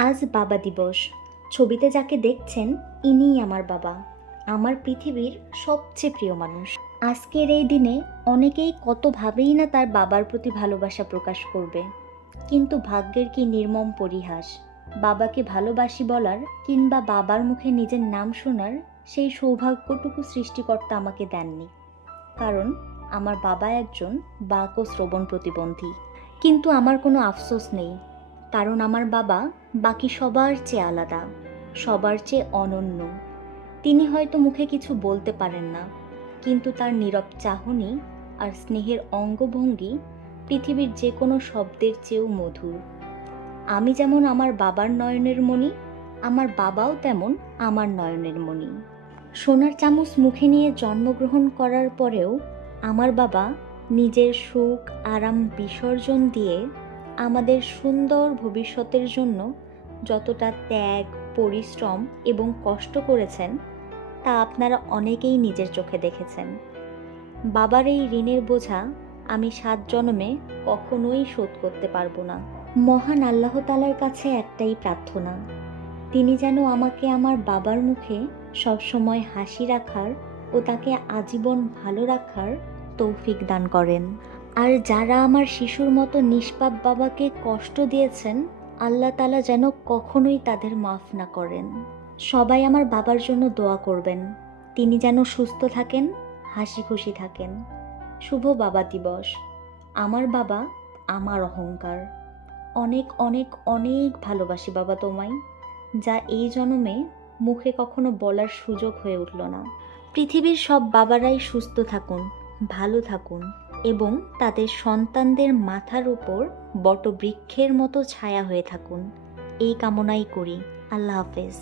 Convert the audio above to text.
আজ বাবা দিবস। ছবিতে যাকে দেখছেন ইনিই আমার বাবা, আমার পৃথিবীর সবচেয়ে প্রিয় মানুষ। আজকের এই দিনে অনেকেই কতভাবেই না তার বাবার প্রতি ভালোবাসা প্রকাশ করবে, কিন্তু ভাগ্যের কি নির্মম পরিহাস, বাবাকে ভালোবাসি বলার কিংবা বাবার মুখে নিজের নাম শোনার সেই সৌভাগ্যটুকু সৃষ্টিকর্তা আমাকে দেননি। কারণ আমার বাবা একজন বাক ও শ্রবণ প্রতিবন্ধী। কিন্তু আমার কোনো আফসোস নেই, কারণ আমার বাবা বাকি সবার চেয়ে আলাদা, সবার চেয়ে অনন্য। তিনি হয়তো মুখে কিছু বলতে পারেন না, কিন্তু তার নীরব চাহনি আর স্নেহের অঙ্গভঙ্গি পৃথিবীর যে কোনো শব্দের চেয়েও মধুর। আমি যেমন আমার বাবার নয়নের মণি, আমার বাবাও তেমন আমার নয়নের মণি। সোনার চামচ মুখে নিয়ে জন্মগ্রহণ করার পরেও আমার বাবা নিজের সুখ আরাম বিসর্জন দিয়ে আমাদের সুন্দর ভবিষ্যতের জন্য যতটা ত্যাগ, পরিশ্রম এবং কষ্ট করেছেন তা আপনারা অনেকেই নিজের চোখে দেখেছেন। বাবার এই ঋণের বোঝা আমি 7 জন্মে কখনোই শোধ করতে পারবো না। মহান আল্লাহ তাআলার কাছে একটাই প্রার্থনা, তিনি যেন আমাকে আমার বাবার মুখে সবসময় হাসি রাখার ও তাকে আজীবন ভালো রাখার তৌফিক দান করেন। আর যারা আমার শিশুর মতো নিষ্পাপ বাবাকে কষ্ট দিয়েছেন, আল্লাহ তাআলা যেন কখনোই তাদের মাফ না করেন। সবাই আমার বাবার জন্য দোয়া করবেন, তিনি যেন সুস্থ থাকেন, হাসি খুশি থাকেন। শুভ বাবা দিবস। আমার বাবা আমার অহংকার। অনেক অনেক অনেক ভালোবাসি বাবা তোমায়, যা এই জন্মে মুখে কখনো বলার সুযোগ হয়ে উঠল না। পৃথিবীর সব বাবারাই সুস্থ থাকুন, ভালো থাকুন এবং তাদের সন্তানদের মাথার উপর বটবৃক্ষের মতো ছায়া হয়ে থাকুন, এই কামনাই করি। আল্লাহ হাফেজ।